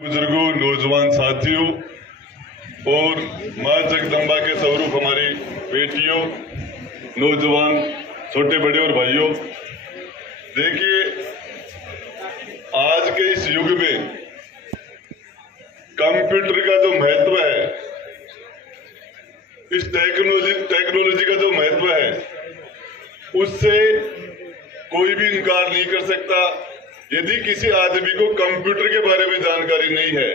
बुजुर्गों, नौजवान साथियों और मां जगदम्बा के स्वरूप हमारी बेटियों, नौजवान, छोटे बड़े और भाइयों, देखिए आज के इस युग में कंप्यूटर का जो महत्व है, इस टेक्नोलॉजी का जो महत्व है, उससे कोई भी इनकार नहीं कर सकता। यदि किसी आदमी को कंप्यूटर के बारे में जानकारी नहीं है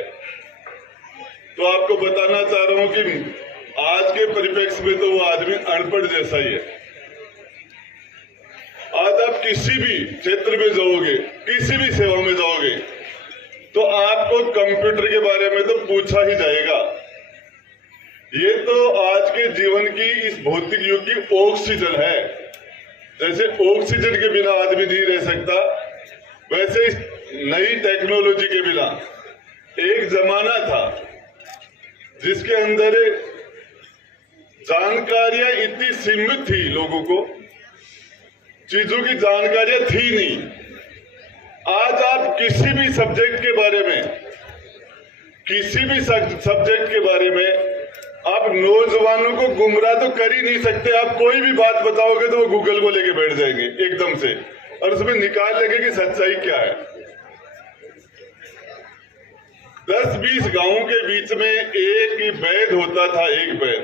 तो आपको बताना चाह रहा हूं कि आज के परिप्रेक्ष्य में तो वो आदमी अनपढ़ जैसा ही है। आज आप किसी भी क्षेत्र में जाओगे, किसी भी सेवा में जाओगे तो आपको कंप्यूटर के बारे में तो पूछा ही जाएगा। ये तो आज के जीवन की, इस भौतिक युग की ऑक्सीजन है। जैसे ऑक्सीजन के बिना आदमी नहीं रह सकता, वैसे इस नई टेक्नोलॉजी के बिना एक जमाना था जिसके अंदर जानकारियां इतनी सीमित थी, लोगों को चीजों की जानकारियां थी नहीं। आज आप किसी भी सब्जेक्ट के बारे में, किसी भी सब्जेक्ट के बारे में आप नौजवानों को गुमराह तो कर ही नहीं सकते। आप कोई भी बात बताओगे तो वो गूगल को लेके बैठ जाएंगे एकदम से, और उसमें निकाल लेंगे कि सच्चाई क्या है। 10-20 गांवों के बीच में एक ही वैद्य होता था, एक वैद्य,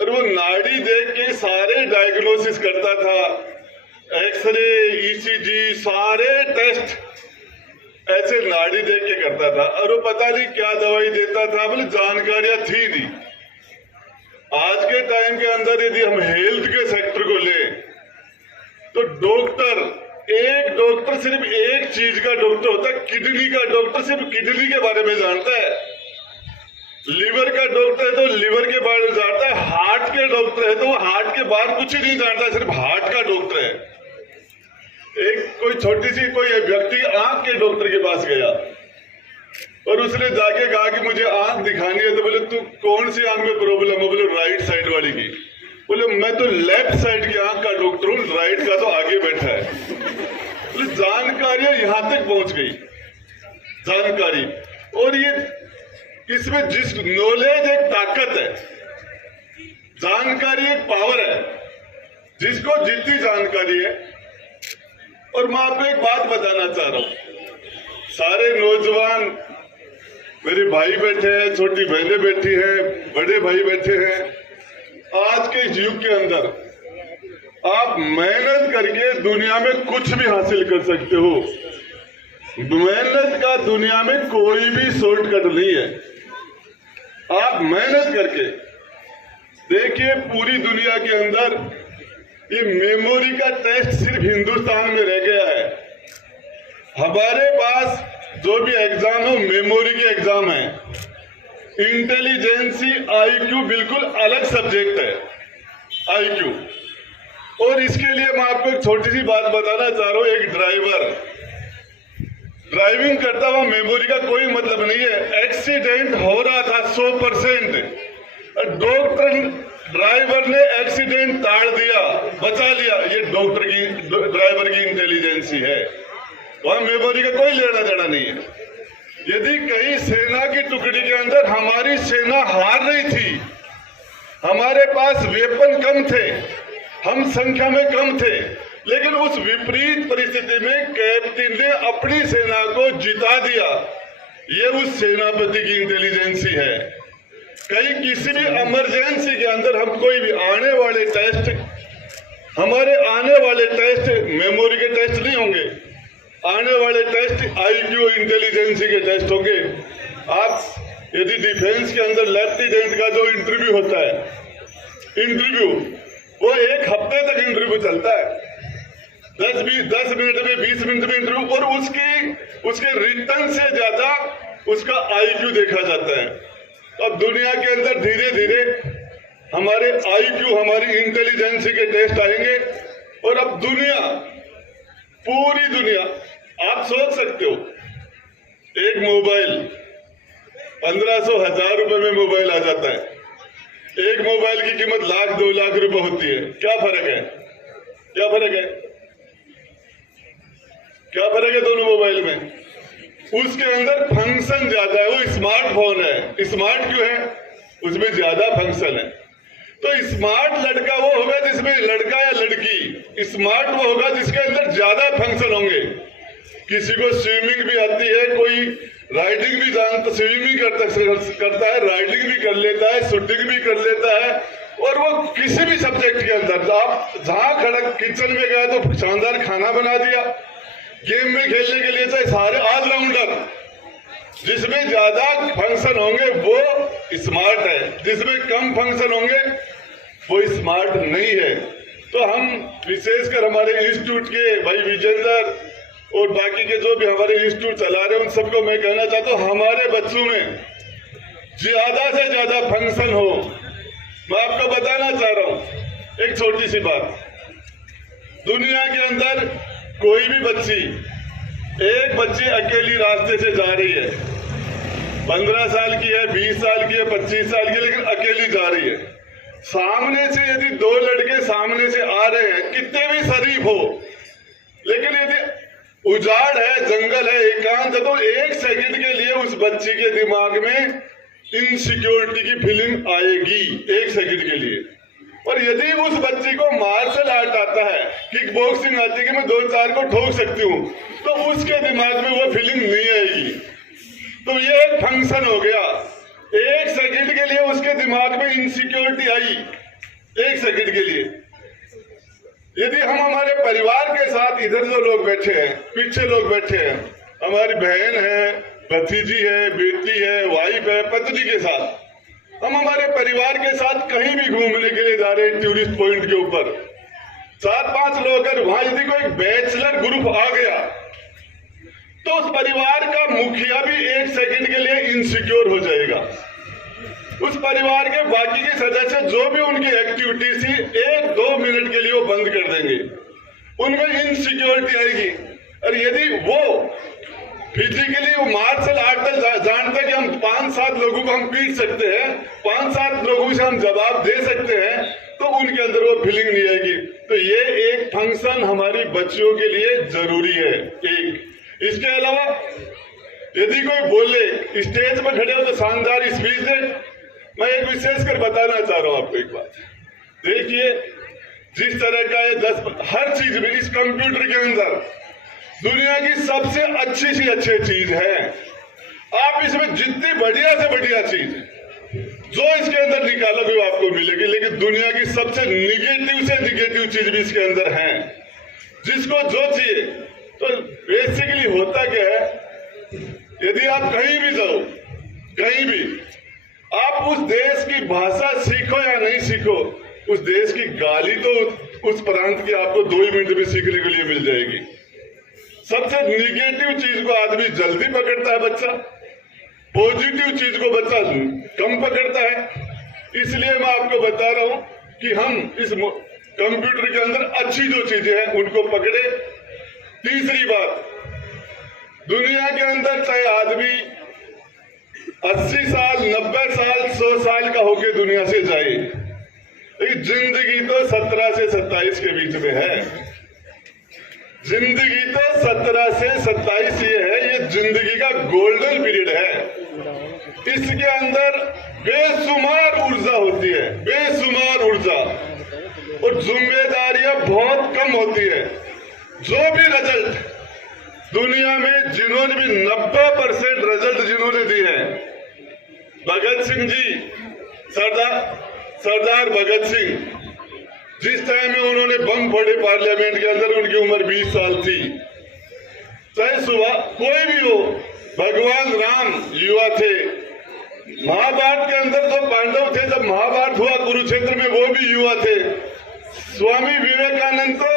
और वो नाड़ी देख के सारे डायग्नोसिस करता था, एक्सरे, ईसीजी, सारे टेस्ट ऐसे नाड़ी देख के करता था, और वो पता नहीं क्या दवाई देता था, बोले जानकारियां थी नहीं। आज के टाइम के अंदर यदि हम हेल्थ के सेक्टर को लें तो एक डॉक्टर सिर्फ एक चीज का डॉक्टर होता है, किडनी का डॉक्टर सिर्फ किडनी के बारे में जानता है। लिवर का डॉक्टर है तो लिवर के बारे में जानता है। हार्ट के डॉक्टर है तो वो हार्ट के बारे कुछ ही नहीं जानता, सिर्फ हार्ट का डॉक्टर है। कोई छोटी सी कोई व्यक्ति आंख के डॉक्टर के पास गया और उसने जाके कहा कि मुझे आंख दिखानी है, तो बोले तू कौन सी आंख में प्रॉब्लम है? बोले राइट साइड वाली की। बोले मैं तो लेफ्ट साइड की आंख का डॉक्टर हूं, राइट का तो आगे बैठा है। बोले जानकारियां यहां तक पहुंच गई, जानकारी। और ये इसमें जिस नॉलेज एक ताकत है, जानकारी एक पावर है, जिसको जितनी जानकारी है। और मैं आपको एक बात बताना चाह रहा हूं, सारे नौजवान मेरे भाई बैठे हैं, छोटी बहनें बैठी हैं, बड़े भाई बैठे हैं। आज के युग के अंदर आप मेहनत करके दुनिया में कुछ भी हासिल कर सकते हो। मेहनत का दुनिया में कोई भी शॉर्टकट नहीं है। आप मेहनत करके देखिए, पूरी दुनिया के अंदर ये मेमोरी का टेस्ट सिर्फ हिंदुस्तान में रह गया है। हमारे पास जो भी एग्जाम हो, मेमोरी के एग्जाम है। इंटेलिजेंसी, आईक्यू बिल्कुल अलग सब्जेक्ट है, आईक्यू। और इसके लिए मैं आपको एक छोटी सी बात बताना चाह रहा हूं। एक ड्राइवर ड्राइविंग करता हुआ, मेमोरी का कोई मतलब नहीं है। एक्सीडेंट हो रहा था 100%, डॉक्टर ड्राइवर ने एक्सीडेंट टाल दिया, बचा लिया, ये डॉक्टर की, ड्राइवर की इंटेलिजेंसी है। वहां मेमोरी का कोई लेना देना नहीं है। यदि कहीं सेना की टुकड़ी के अंदर हमारी सेना हार रही थी, हमारे पास वेपन कम थे, हम संख्या में कम थे, लेकिन उस विपरीत परिस्थिति में कैप्टन ने अपनी सेना को जिता दिया, ये उस सेनापति की इंटेलिजेंसी है। कहीं किसी भी इमरजेंसी के अंदर हम कोई भी आने वाले टेस्ट, हमारे आने वाले टेस्ट मेमोरी के टेस्ट नहीं होंगे, आने वाले टेस्ट आईक्यू, इंटेलिजेंसी के टेस्ट होंगे। आप यदि डिफेंस के अंदर लेफ्टिनेंट का जो इंटरव्यू होता है, इंटरव्यू वो 1 हफ्ते तक इंटरव्यू चलता है, 10 मिनट में, 20 मिनट में इंटरव्यू, और उसके रिटर्न से ज्यादा उसका आईक्यू देखा जाता है। अब दुनिया के अंदर धीरे धीरे हमारे आईक्यू, हमारी इंटेलिजेंसी के टेस्ट आएंगे। और अब दुनिया, पूरी दुनिया, आप सोच सकते हो, एक मोबाइल 1500-1000 रुपए में मोबाइल आ जाता है। एक मोबाइल की कीमत 1,00,000-2 लाख रुपए होती है। क्या फर्क है? क्या फर्क है? क्या फर्क है दोनों मोबाइल में? उसके अंदर फंक्शन ज्यादा है, वो स्मार्टफोन है। स्मार्ट क्यों है? उसमें ज्यादा फंक्शन है। तो स्मार्ट लड़का वो होगा जिसमें लड़का या लड़की, स्मार्ट वो होगा जिसके अंदर ज्यादा फंक्शन होंगे। किसी को स्विमिंग भी आती है, कोई राइडिंग भी जानता, स्विमिंग करता है, राइडिंग भी कर लेता है, शूटिंग भी कर लेता है, और वो किसी भी सब्जेक्ट के अंदर, आप जहां खड़ा किचन में गया तो शानदार खाना बना दिया, गेम में खेलने के लिए चाहे सारे ऑलराउंडर। जिसमें ज्यादा फंक्शन होंगे वो स्मार्ट है, जिसमें कम फंक्शन होंगे वो स्मार्ट नहीं है। तो हम विशेषकर हमारे इंस्टीट्यूट के भाई विजेंद्र और बाकी के जो भी हमारे इंस्टीट्यूट चला रहे हैं उन सबको मैं कहना चाहता हूँ, हमारे बच्चों में ज्यादा से ज्यादा फंक्शन हो। मैं आपको बताना चाह रहा हूँ एक छोटी सी बात। दुनिया के अंदर कोई भी बच्ची, एक बच्ची अकेली रास्ते से जा रही है, 15 साल की है, 20 साल की है, 25 साल की है, लेकिन अकेली जा रही है। सामने से यदि दो लड़के सामने से आ रहे हैं, कितने भी शरीफ हो, लेकिन यदि उजाड़ है, जंगल है, एकांत है, तो एक सेकंड के लिए उस बच्ची के दिमाग में इनसिक्योरिटी की फीलिंग आएगी, एक सेकंड के लिए। और यदि उस बच्ची को मार्शल आर्ट आता है, किक बॉक्सिंग आती है कि मैं 2-4 को ठोक सकती हूँ, तो उसके दिमाग में वो फीलिंग नहीं आएगी। तो ये एक फंक्शन हो गया। एक सेकंड के लिए उसके दिमाग में इनसिक्योरिटी आई, एक सेकंड के लिए। यदि हम हमारे परिवार के साथ, इधर जो लोग बैठे हैं, पीछे लोग बैठे हैं, हमारी बहन है, भतीजी है, बेटी है, वाइफ है, पत्नी के साथ, हम हमारे परिवार के साथ कहीं भी घूमने के लिए जा रहे हैं, टूरिस्ट पॉइंट के ऊपर 4-5 लोग, अगर वहां यदि कोई बैचलर ग्रुप आ गया तो उस परिवार का मुखिया भी एक सेकंड के लिए इनसिक्योर हो जाएगा। उस परिवार के बाकी के सदस्य जो भी उनकी एक्टिविटी थी 1-2 मिनट के लिए वो बंद कर देंगे, उनमें इनसिक्योरिटी आएगी। और यदि वो फिजिकली वो मार्शल आर्ट जानते हैं कि हम 5-7 लोगों को हम पीट सकते हैं, 5-7 लोगों से हम जवाब दे सकते हैं, तो उनके अंदर वो फीलिंग नहीं आएगी। तो ये एक फंक्शन हमारी बच्चियों के लिए जरूरी है। एक इसके अलावा यदि कोई बोले, स्टेज पर खड़े हो तो शानदार स्पीच दे। मैं एक विशेषकर बताना चाह रहा हूं आपको एक बात। देखिए, जिस तरह का ये हर चीज में, इस कंप्यूटर के अंदर दुनिया की सबसे अच्छी सी अच्छी चीज है। आप इसमें जितनी बढ़िया से बढ़िया चीज जो इसके अंदर निकालोगे वो आपको मिलेगी, लेकिन दुनिया की सबसे निगेटिव से निगेटिव चीज भी इसके अंदर है। जिसको जो चाहिए, तो बेसिकली होता क्या है, यदि आप कहीं भी जाओ, कहीं भी, आप उस देश की भाषा सीखो या नहीं सीखो, उस देश की गाली तो उस प्रांत की आपको 2 ही मिनट में सीखने के लिए मिल जाएगी। सबसे निगेटिव चीज को आदमी जल्दी पकड़ता है बच्चा, पॉजिटिव चीज को बच्चा कम पकड़ता है। इसलिए मैं आपको बता रहा हूं कि हम इस कंप्यूटर के अंदर अच्छी जो चीजें हैं उनको पकड़े। तीसरी बात, दुनिया के अंदर चाहे आदमी 80 साल, 90 साल, 100 साल का होके दुनिया से जाए, लेकिन जिंदगी तो 17 से 27 के बीच में है। जिंदगी तो 17 से 27 ये है, ये जिंदगी का गोल्डन पीरियड है। इसके अंदर बेशुमार ऊर्जा होती है, बेशुमार ऊर्जा, और जिम्मेदारियां बहुत कम होती है। जो भी रिजल्ट दुनिया में जिन्होंने भी 90% रिजल्ट जिन्होंने दिए हैं, भगत सिंह जी, सरदार भगत सिंह, जिस टाइम में उन्होंने बम फोड़े पार्लियामेंट के अंदर, उनकी उम्र 20 साल थी। चाहे सुबह कोई भी हो, भगवान राम युवा थे। महाभारत के अंदर जो पांडव थे, जब महाभारत हुआ कुरुक्षेत्र में, वो भी युवा थे। स्वामी विवेकानंद तो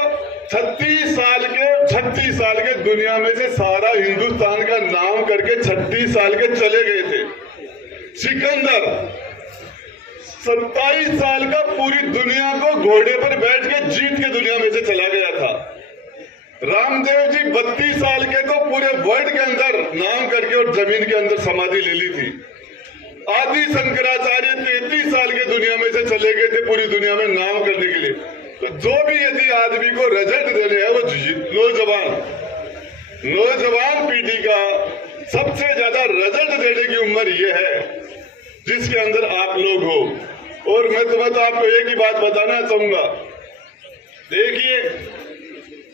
36 साल के दुनिया में से सारा हिंदुस्तान का नाम करके 36 साल के चले गए थे। सिकंदर 27 साल का पूरी दुनिया को घोड़े पर बैठ के जीत के दुनिया में से चला गया था। रामदेव जी 32 साल के तो पूरे वर्ल्ड के अंदर नाम करके और जमीन के अंदर समाधि ले ली थी। आदि शंकराचार्य 33 साल के दुनिया में से चले गए थे पूरी दुनिया में नाम करने के लिए। तो जो भी यदि आदमी को रिजल्ट देने हैं, वो नौजवान पीढ़ी का सबसे ज्यादा रिजल्ट देने की उम्र ये है जिसके अंदर आप लोग हो। और मैं तुम्हें तो आपको एक ही बात बताना चाहूंगा, देखिए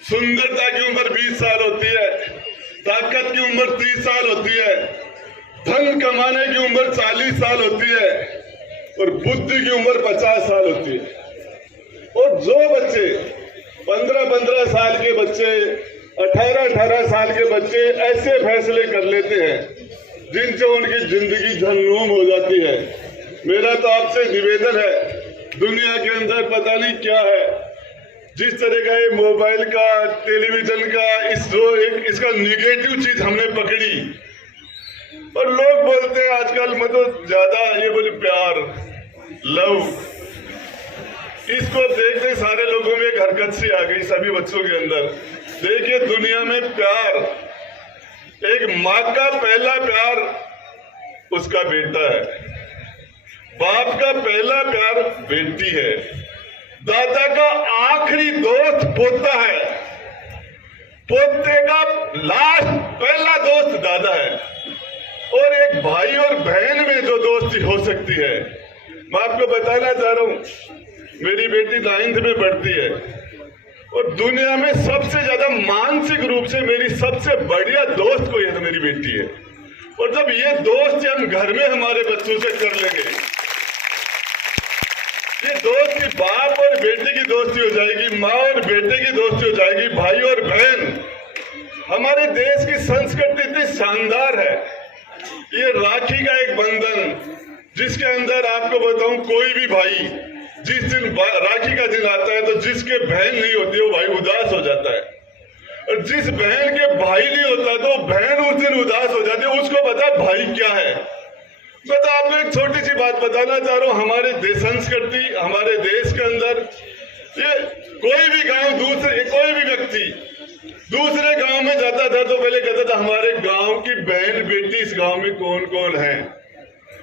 सुंदरता की उम्र 20 साल होती है, ताकत की उम्र 30 साल होती है, धन कमाने की उम्र 40 साल होती है और बुद्धि की उम्र 50 साल होती है। और जो बच्चे 15-15 साल के बच्चे, 18-18 साल के बच्चे ऐसे फैसले कर लेते हैं जिनसे उनकी जिंदगी झन्नूम हो जाती है, मेरा तो आपसे निवेदन है, दुनिया के अंदर पता नहीं क्या है, जिस तरह का ये मोबाइल का, टेलीविजन का, इसका निगेटिव चीज हमने पकड़ी। और लोग बोलते हैं आजकल मतलब ज्यादा ये बोले प्यार, लव, इसको देखते सारे लोगों में एक हरकत सी आ गई सभी बच्चों के अंदर। देखिए दुनिया में प्यार, एक माँ का पहला प्यार उसका बेटा है, बाप का पहला प्यार बेटी है, दादा का आखिरी दोस्त पोता है, पोते का लास्ट पहला दोस्त दादा है, और एक भाई और बहन में जो दोस्ती हो सकती है। मैं आपको बताना चाह रहा हूं, मेरी बेटी 9th में पढ़ती है और दुनिया में सबसे ज्यादा मानसिक रूप से मेरी सबसे बढ़िया दोस्त कोई है तो मेरी बेटी है। और जब ये दोस्ती हम घर में हमारे बच्चों से कर लेंगे, ये दोस्ती बाप और बेटे की दोस्ती हो जाएगी, माँ और बेटे की दोस्ती हो जाएगी, भाई और बहन। हमारे देश की संस्कृति इतनी शानदार है, ये राखी का एक बंधन जिसके अंदर आपको बताऊं, कोई भी भाई जिस दिन राखी का दिन आता है तो जिसके बहन नहीं होती वो भाई उदास हो जाता है, और जिस बहन के भाई नहीं होता तो बहन उस दिन उदास हो जाती है, उसको पता भाई क्या है। मैं तो आपको एक छोटी सी बात बताना चाह रहा हूँ, हमारे देश संस्कृति, हमारे देश के अंदर ये कोई भी गांव, कोई भी व्यक्ति दूसरे गांव में जाता था तो पहले कहता था हमारे गांव की बहन बेटी इस गांव में कौन कौन है,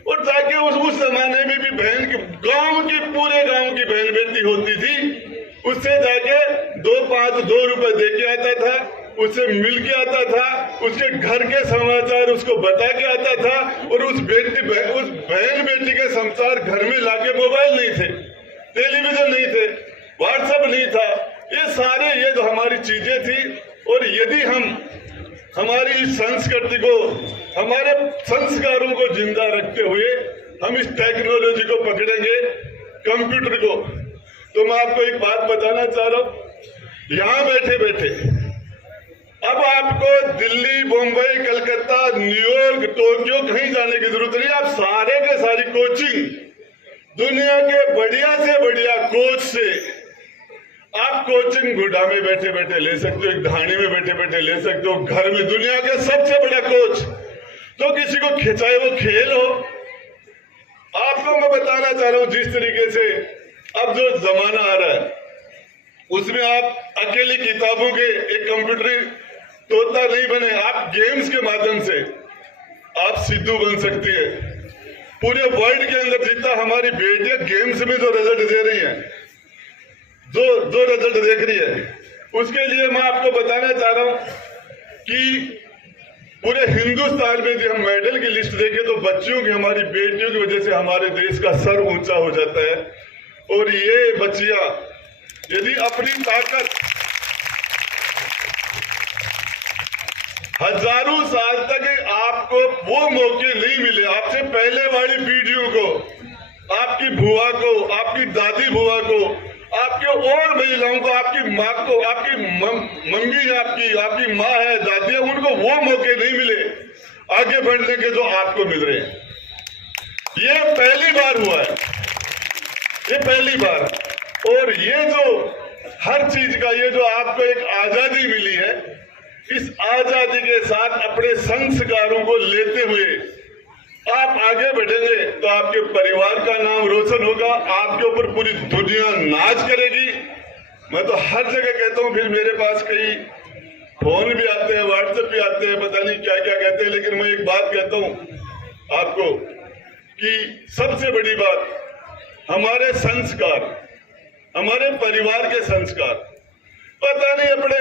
और ताकि उस जमाने में भी बहन की, गांव की, पूरे गांव की बहन बेटी होती थी, उससे जाके 2 रुपए दे के आता था, उससे मिल के आता था, उसके घर के समाचार उसको बता के आता था, और उस बहन बेटी के समाचार घर में लाके, मोबाइल नहीं थे, टेलीविजन नहीं थे, व्हाट्सएप नहीं था, ये जो हमारी चीजें थी। और यदि हम हमारी इस संस्कृति को, हमारे संस्कारों को जिंदा रखते हुए हम इस टेक्नोलॉजी को पकड़ेंगे, कंप्यूटर को, तो मैं आपको एक बात बताना चाह रहा हूं, यहां बैठे बैठे अब आपको दिल्ली, मुंबई, कलकत्ता, न्यूयॉर्क, टोक्यो कहीं जाने की जरूरत नहीं। आप सारे के सारी कोचिंग दुनिया के बढ़िया से बढ़िया कोच से आप कोचिंग गुडा में बैठे बैठे ले सकते हो, एक ढाणी में बैठे बैठे ले सकते हो, घर में दुनिया के सबसे बड़ा कोच। तो किसी को खिंचाए वो खेल हो, आपको मैं बताना चाह रहा हूं जिस तरीके से अब जो जमाना आ रहा है उसमें आप अकेली किताबों के एक कंप्यूटर तोता नहीं बने, आप गेम्स के माध्यम से आप सिद्धू बन सकती है। पूरे वर्ल्ड के अंदर जितना हमारी बेटियां गेम्स में जो रिजल्ट दे रही है, जो रिजल्ट देख रही है, उसके लिए मैं आपको बताना चाह रहा हूं कि पूरे हिंदुस्तान में यदि हम मेडल की लिस्ट देखें तो बच्चियों की, हमारी बेटियों की वजह से हमारे देश का सर ऊंचा हो जाता है। और ये बच्चियां यदि अपनी ताकत हजारों साल तक आपको वो मौके नहीं मिले, आपसे पहले वाली पीढ़ियों को, आपकी बुआ को, आपकी दादी बुआ को, आपके और महिलाओं को, आपकी माँ को, आपकी मम्मी, आपकी माँ है, दादी है, उनको वो मौके नहीं मिले आगे बढ़ने के जो आपको मिल रहे हैं। ये पहली बार हुआ है, ये पहली बार। और ये जो हर चीज का, ये जो आपको एक आजादी मिली है, इस आजादी के साथ अपने संस्कारों को लेते हुए आप आगे बढ़ेंगे तो आपके परिवार का नाम रोशन होगा, आपके ऊपर पूरी दुनिया नाच करेगी। मैं तो हर जगह कहता हूं, फिर मेरे पास कई फोन भी आते हैं, व्हाट्सएप भी आते हैं, पता नहीं क्या क्या कहते हैं, लेकिन मैं एक बात कहता हूं आपको कि सबसे बड़ी बात हमारे संस्कार, हमारे परिवार के संस्कार। पता नहीं अपने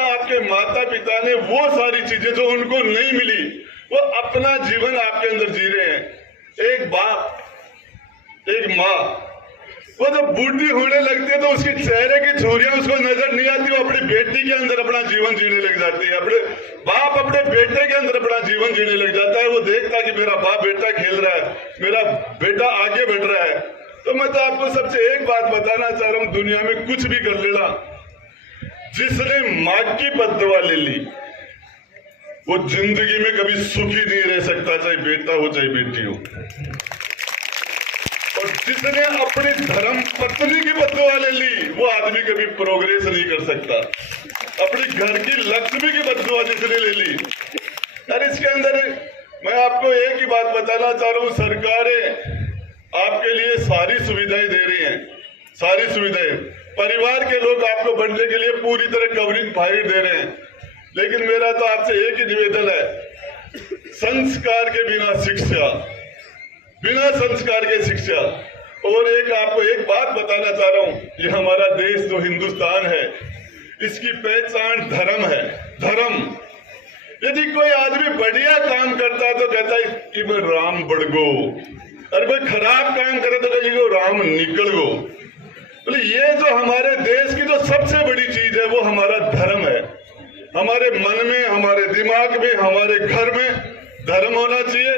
आपके माता पिता ने वो सारी चीजें जो उनको नहीं मिली, वो अपना जीवन आपके अंदर जी रहे हैं। एक बाप, एक माँ, वो जब बूढ़ी होने लगती है तो उसके चेहरे की झुर्रियां उसको नजर नहीं आती, वो अपनी बेटी के अंदर अपना जीवन जीने लग जाती है। अपने बाप अपने बेटे के अंदर अपना जीवन जीने लग जाता है। वो देखता है कि मेरा बाप बेटा खेल रहा है, मेरा बेटा आगे बढ़ रहा है। तो मैं तो आपको सबसे एक बात बताना चाह रहा हूं, दुनिया में कुछ भी कर लेना, जिसने माँ की बद्दुआ ले ली वो जिंदगी में कभी सुखी नहीं रह सकता, चाहे बेटा हो चाहे बेटी हो। और जिसने अपनी धर्म पत्नी की बद्दुआ ले ली वो आदमी कभी प्रोग्रेस नहीं कर सकता। अपनी घर की लक्ष्मी की बद्दुआ जिसने ले ली, यार इसके अंदर मैं आपको एक ही बात बताना चाह रहा हूं, सरकारें आपके लिए सारी सुविधाएं दे रही हैं, सारी सुविधाएं, परिवार के लोग आपको बढ़ने के लिए पूरी तरह कवरेज फाइल दे रहे हैं। लेकिन मेरा तो आपसे एक ही निवेदन है, संस्कार के बिना शिक्षा, बिना संस्कार के शिक्षा। और एक आपको एक बात बताना चाह रहा हूं, ये हमारा देश जो हिंदुस्तान है, इसकी पहचान धर्म है, धर्म। यदि कोई आदमी बढ़िया काम करता है तो कहता है कि मैं राम बढ़ गो, और कोई खराब काम करे तो कहेगा राम निकल गो। तो ये जो हमारे देश की जो सबसे बड़ी चीज है वो हमारा धर्म है। हमारे मन में, हमारे दिमाग में, हमारे घर में धर्म होना चाहिए।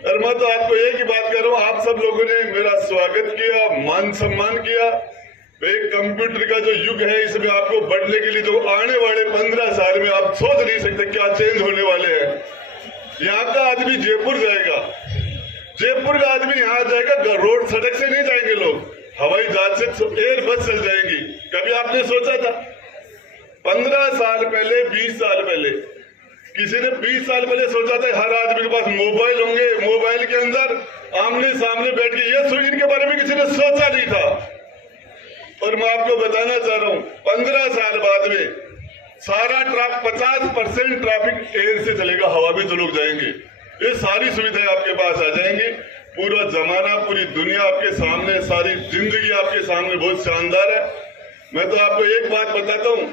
और मैं तो आपको एक ही बात कर रहा हूँ, आप सब लोगों ने मेरा स्वागत किया, मान सम्मान किया। एक कंप्यूटर का जो युग है, इसमें आपको बढ़ने के लिए जो आने वाले 15 साल में आप सोच नहीं सकते क्या चेंज होने वाले हैं। यहाँ का आदमी जयपुर जाएगा, जयपुर का आदमी यहाँ जाएगा, रोड सड़क से नहीं जाएंगे लोग, हवाई जहाज से, एयर बस चल जाएंगी। कभी आपने सोचा था? 15 साल पहले, 20 साल पहले, किसी ने 20 साल पहले सोचा था हर आदमी के पास मोबाइल होंगे, मोबाइल के अंदर आमने सामने बैठ के, ये इनके बारे में किसी ने सोचा नहीं था। और मैं आपको बताना चाह रहा हूं, 15 साल बाद में सारा 50% ट्रैफिक एयर से चलेगा, हवा में जो लोग जाएंगे, ये सारी सुविधाएं आपके पास आ जाएंगी। पूरा जमाना, पूरी दुनिया आपके सामने, सारी जिंदगी आपके सामने बहुत शानदार है। मैं तो आपको एक बात बताता हूं,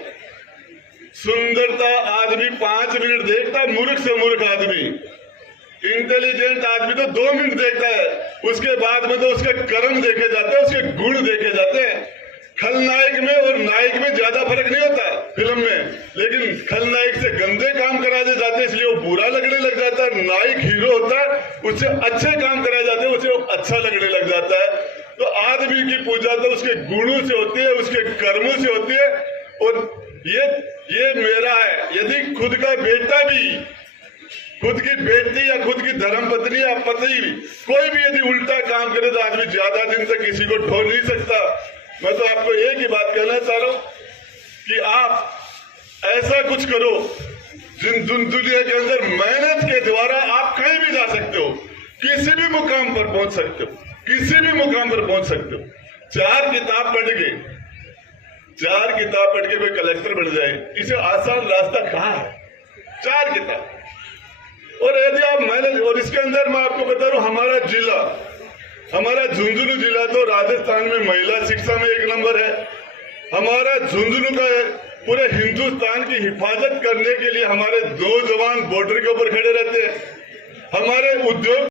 सुंदरता आदमी 5 मिनट देखता है, मूर्ख से मूर्ख आदमी, इंटेलिजेंट आदमी तो 2 मिनट देखता है, उसके बाद में तो उसके कर्म देखे जाते हैं, उसके गुण देखे जाते हैं। खलनायक में और नायक में ज्यादा फर्क नहीं होता फिल्म में, लेकिन खलनायक से गंदे काम करा दे जाते हैं इसलिए वो बुरा लगने लग जाता है। नायक हीरो होता है, उससे अच्छे काम कराए जाते हैं, उसे अच्छा लगने लग जाता है। तो आदमी की पूजा तो उसके गुणों से होती है, उसके कर्मों से होती है। और ये मेरा है, यदि खुद का बेटा भी, खुद की बेटी या खुद की धर्मपत्नी या पति, कोई भी यदि उल्टा काम करे तो आदमी ज्यादा दिन तक किसी को ठोक नहीं सकता। मैं तो आपको एक ही बात कहना चाह रहा हूं कि आप ऐसा कुछ करो जिन दुनिया के अंदर मेहनत के द्वारा आप कहीं भी जा सकते हो, किसी भी मुकाम पर पहुंच सकते हो, किसी भी मुकाम पर पहुंच सकते हो। 4 किताब पढ़ के, 4 किताब पढ़ के कोई कलेक्टर बन जाए, इसे आसान रास्ता कहाँ है? 4 किताब। और यदि आप मेहनत, और इसके अंदर मैं आपको बता रहा हूं, हमारा जिला, हमारा झुंझुनू जिला तो राजस्थान में महिला शिक्षा में 1 नंबर है। हमारा झुंझुनू का पूरे हिंदुस्तान की हिफाजत करने के लिए हमारे 2 जवान बॉर्डर के ऊपर खड़े रहते हैं। हमारे उद्योग